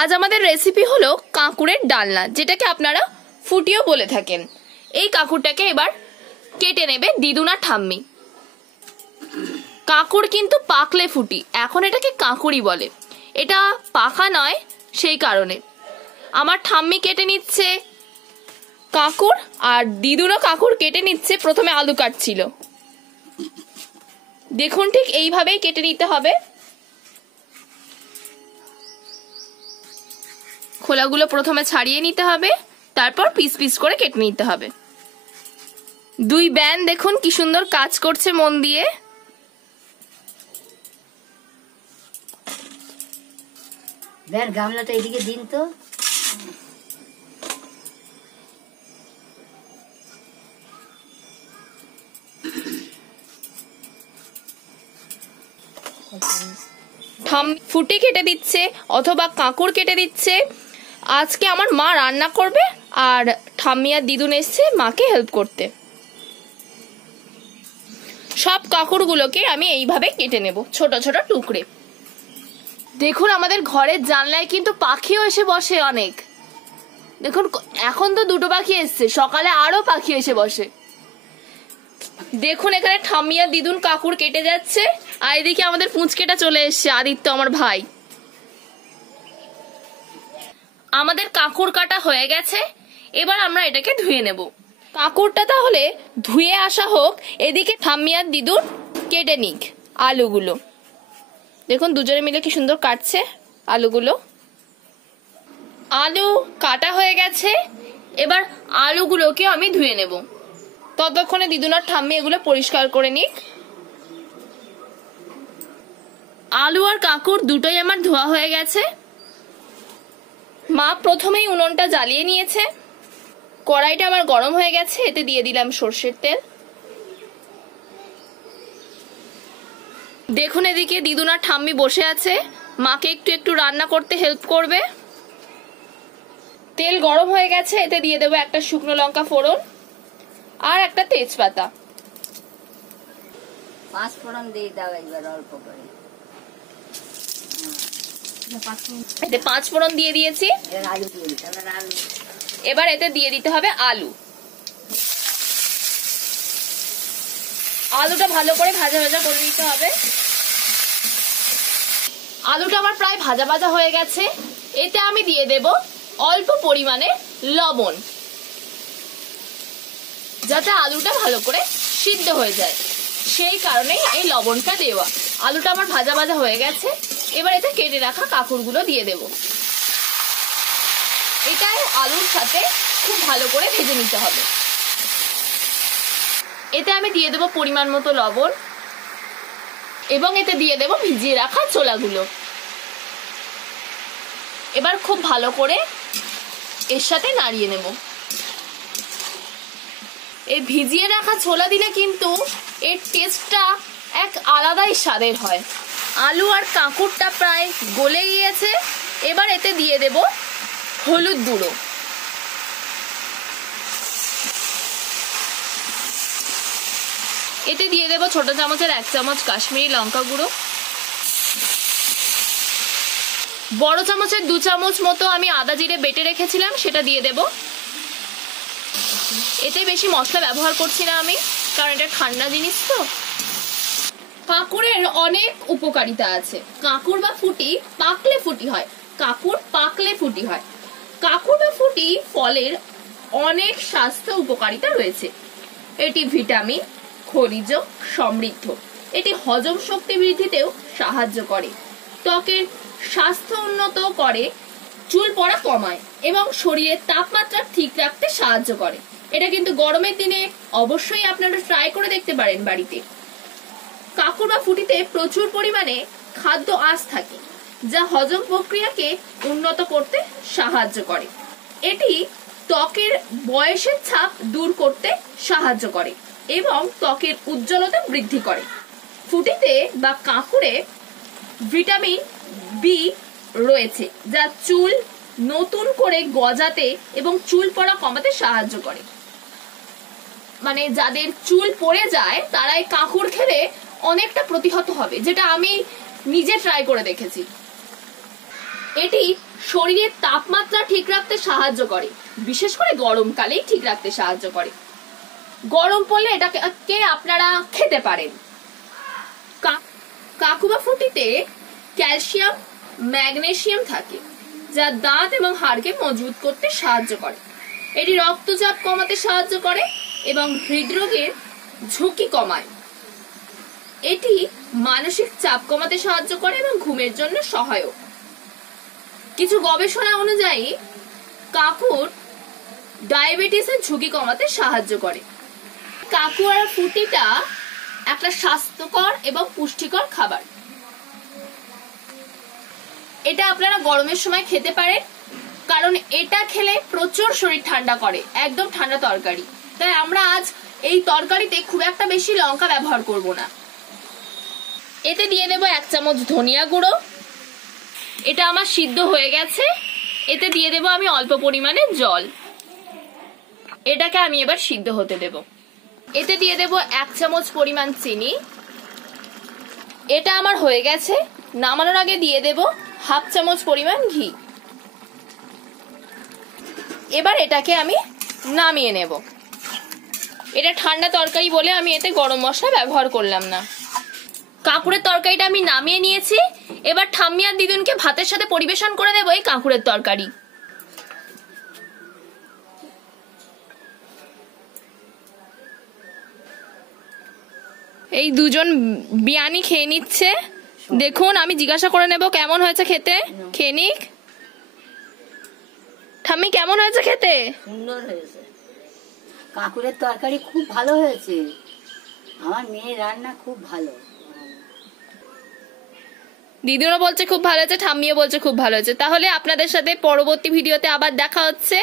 আজ আমাদের রেসিপি হলো কাঁকুড়ের ডালনা, যেটাকে আপনারা ফুটিও বলে থাকেন। এই কাঁকুড়টাকে এবার কেটে নেবে দিদুনা ঠাম্মি। কাঁকুড় কিন্তু পাকলে ফুটি, এখন এটাকে কাঁকুড়ি বলে। এটা পাকা নয়, সেই কারণে আমার ঠাম্মি কেটে নিচ্ছে কাঁকুড়, আর দিদুনা কাঁকুড় কেটে নিচ্ছে। প্রথমে আলু কাটছিল, দেখুন ঠিক এইভাবেই কেটে নিতে হবে। খোলাগুলো প্রথমে ছাড়িয়ে নিতে হবে, তারপর পিস পিস করে কেটে নিতে হবে। দুই ব্যান দেখুন কি সুন্দর কাজ করছে মন দিয়ে। ব্যান গামলাটা এদিকে দিন তো। ফুটি কেটে দিচ্ছে অথবা কাঁকুড় কেটে দিচ্ছে। আজকে আমার মা রান্না করবে, আর ঠাম্মি আর দিদুন এসছে মাকে হেল্প করতে। সব কাঁকুড়গুলোকে আমি এইভাবে কেটে নেব ছোট ছোট টুকরে। দেখুন আমাদের ঘরের জানলায় কিন্তু পাখিও এসে বসে অনেক। দেখুন এখন তো দুটো পাখি এসছে, সকালে আরো পাখি এসে বসে। দেখুন এখানে ঠাম্মি আর দিদুন কাঁকুড় কেটে যাচ্ছে, আর এদিকে আমাদের পুঁচকেটা চলে এসছে, আদিত্য আমার ভাই। আমাদের কাঁকুড় কাটা হয়ে গেছে, এবার আমরা এটাকে ধুয়ে নেব। কাঁকুড়টা তাহলে ধুয়ে আসা হোক, এদিকে ঠাম্মি আর দিদুন কেটে নিক আলুগুলো। দেখুন দুজনে মিলে কি সুন্দর কাটছে আলুগুলো। আলু কাটা হয়ে গেছে, এবার আলুগুলোকে আমি ধুয়ে নেব। ততক্ষণে দিদুন আর ঠাম্মি এগুলো পরিষ্কার করে নিক। আলু আর কাঁকুড় দুটোই আমার ধোয়া হয়ে গেছে। মা প্রথমেই উনুনটা জ্বালিয়ে নিয়েছে, কড়াইটা আমার গরম হয়ে গেছে, এতে দিয়ে দিলাম সর্ষের তেল। দেখুন এদিকে দিদুন আর ঠাম্মি বসে আছে, মাকে একটু একটু রান্না করতে হেল্প করবে। তেল গরম হয়ে গেছে, এতে দিয়ে দেবো একটা শুকনো লঙ্কা ফোড়ন আর একটা তেজপাতা। পাঁচ ফোড়ন দিয়ে দাও একবার অল্প করে। এতে পাঁচ ফোড়ন দিয়ে দিয়েছি। এবার এতে দিয়ে দিতে হবে আলু। আলুটা ভালো করে ভাজা ভাজা করে নিতে হবে। আলুটা আমার প্রায় ভাজা ভাজা হয়ে গেছে, এতে আমি দিয়ে দেব অল্প পরিমাণে লবণ, যাতে আলুটা ভালো করে সিদ্ধ হয়ে যায়, সেই কারণে এই লবণটা দেওয়া। আলুটা আমার ভাজা ভাজা হয়ে গেছে, এবার এতে কেটে রাখা কাঁকুড়গুলো দিয়ে দেব। এটাই আলুর সাথে খুব ভালো করে ভেজে নিতে হবে। এতে আমি দিয়ে দেব পরিমাণ মতো লবণ, এবং এতে দিয়ে দেব ভিজিয়ে রাখা ছোলাগুলো। এবার খুব ভালো করে এর সাথে নাড়িয়ে নেব। এই ভিজিয়ে রাখা ছোলা দিলে কিন্তু এর টেস্টটা এক আলাদাই স্বাদের হয়। আলু আর কাঁকুড়টা প্রায় গলে গিয়েছে, এবার এতে দিয়ে দেব হলুদ গুঁড়ো। এতে দিয়ে দেব ছোট চামচের 1 চামচ কাশ্মীরি লঙ্কা গুঁড়ো। বড় চামচের 2 চামচ মতো আমি আদা জিরে বেটে রেখেছিলাম, সেটা দিয়ে দেব। এতে বেশি মশলা ব্যবহার করছি না আমি, কারণ এটা ঠান্ডা জিনিস তো। কাঁকুড়ের অনেক উপকারিতা আছে। কাঁকুড় বা ফুটি পাকলে ফুটি হয়, কাঁকুড় পাকলে ফুটি হয়। কাঁকুড় বা ফুটি ফলের অনেক স্বাস্থ্য উপকারিতা রয়েছে। এটি ভিটামিন, খনিজ সমৃদ্ধ। এটি হজম শক্তি বৃদ্ধিতেও সাহায্য করে, ত্বকের স্বাস্থ্য উন্নত করে, চুল পড়া কমায় এবং শরীরের তাপমাত্রা ঠিক রাখতে সাহায্য করে। এটা কিন্তু গরমের দিনে অবশ্যই আপনারা ট্রাই করে দেখতে পারেন বাড়িতে। কাঁকুড় বা ফুটিতে প্রচুর পরিমাণে খাদ্য আঁশ থাকে, যা হজম প্রক্রিয়াকে উন্নত করতে সাহায্য করে। এটি ত্বকের বয়সের ছাপ দূর করতে সাহায্য করে এবং ত্বকের উজ্জ্বলতা বৃদ্ধি করে। ফুটিতে বা কাঁকুড়ে ভিটামিন বি রয়েছে, যা চুল নতুন করে গজাতে এবং চুল পড়া কমাতে সাহায্য করে। মানে যাদের চুল পড়ে যায় তারা এই কাঁকুড় খেলে অনেকটা প্রতিহত হবে, যেটা আমি নিজে ট্রাই করে দেখেছি। এটি শরীরের তাপমাত্রা ঠিক রাখতে সাহায্য করে, বিশেষ করে গরমকালেই ঠিক রাখতে সাহায্য করে। গরম পড়লে এটাকে আপনারা খেতে পারেন। কাকু বা ফুটিতে ক্যালসিয়াম, ম্যাগনেসিয়াম থাকে, যা দাঁত এবং হাড়কে মজবুত করতে সাহায্য করে। এটি রক্তচাপ কমাতে সাহায্য করে এবং হৃদরোগের ঝুঁকি কমায়। এটি মানসিক চাপ কমাতে সাহায্য করে এবং ঘুমের জন্য সহায়ক। কিছু গবেষণা অনুযায়ী কাকুর ডায়াবেটিসের ঝুঁকি কমাতে সাহায্য করে। কাকু আর ফুটিটা একটা স্বাস্থ্যকর এবং পুষ্টিকর খাবার। এটা আপনারা গরমের সময় খেতে পারেন, কারণ এটা খেলে প্রচুর শরীর ঠান্ডা করে, একদম ঠান্ডা তরকারি। তাই আমরা আজ এই তরকারিতে খুব একটা বেশি লঙ্কা ব্যবহার করব না। এতে দিয়ে দেব 1 চামচ ধনিয়া গুঁড়ো। এটা আমার সিদ্ধ হয়ে গেছে। এতে দিয়ে দেব আমি অল্প পরিমাণে জল। এটাকে আমি এবার সিদ্ধ হতে দেব। এতে দিয়ে দেব 1 চামচ পরিমাণ চিনি। এটা আমার হয়ে গেছে। নামানোর আগে দিয়ে দেব 1/2 চামচ পরিমাণ ঘি। এবার এটাকে আমি নামিয়ে নেব। এটা ঠান্ডা তরকারি বলে আমি এতে গরম মশলা ব্যবহার করলাম না। কাঁকুড়ের তরকারিটা আমি নামিয়ে নিয়েছি। এবার ঠাম্মি আর দিদুনকে ভাতের সাথে পরিবেশন করে দেব এই কাঁকুড়ের তরকারি। এই দুজন বিয়ানি খেয়ে নিচ্ছে। দেখুন, আমি জিজ্ঞাসা করে নেব কেমন হয়েছে খেতে। খেয়ে নিক। ঠাম্মি কেমন হয়েছে খেতে? সুন্দর হয়েছে। কাঁকুড়ের তরকারি খুব ভালো হয়েছে। আমার মেয়ের রান্না খুব ভালো। দিদিও বলছে খুব ভালো হয়েছে, ঠাম্মিও বলছে খুব ভালো হয়েছে। তাহলে আপনাদের সাথে পরবর্তী ভিডিওতে আবার দেখা হচ্ছে।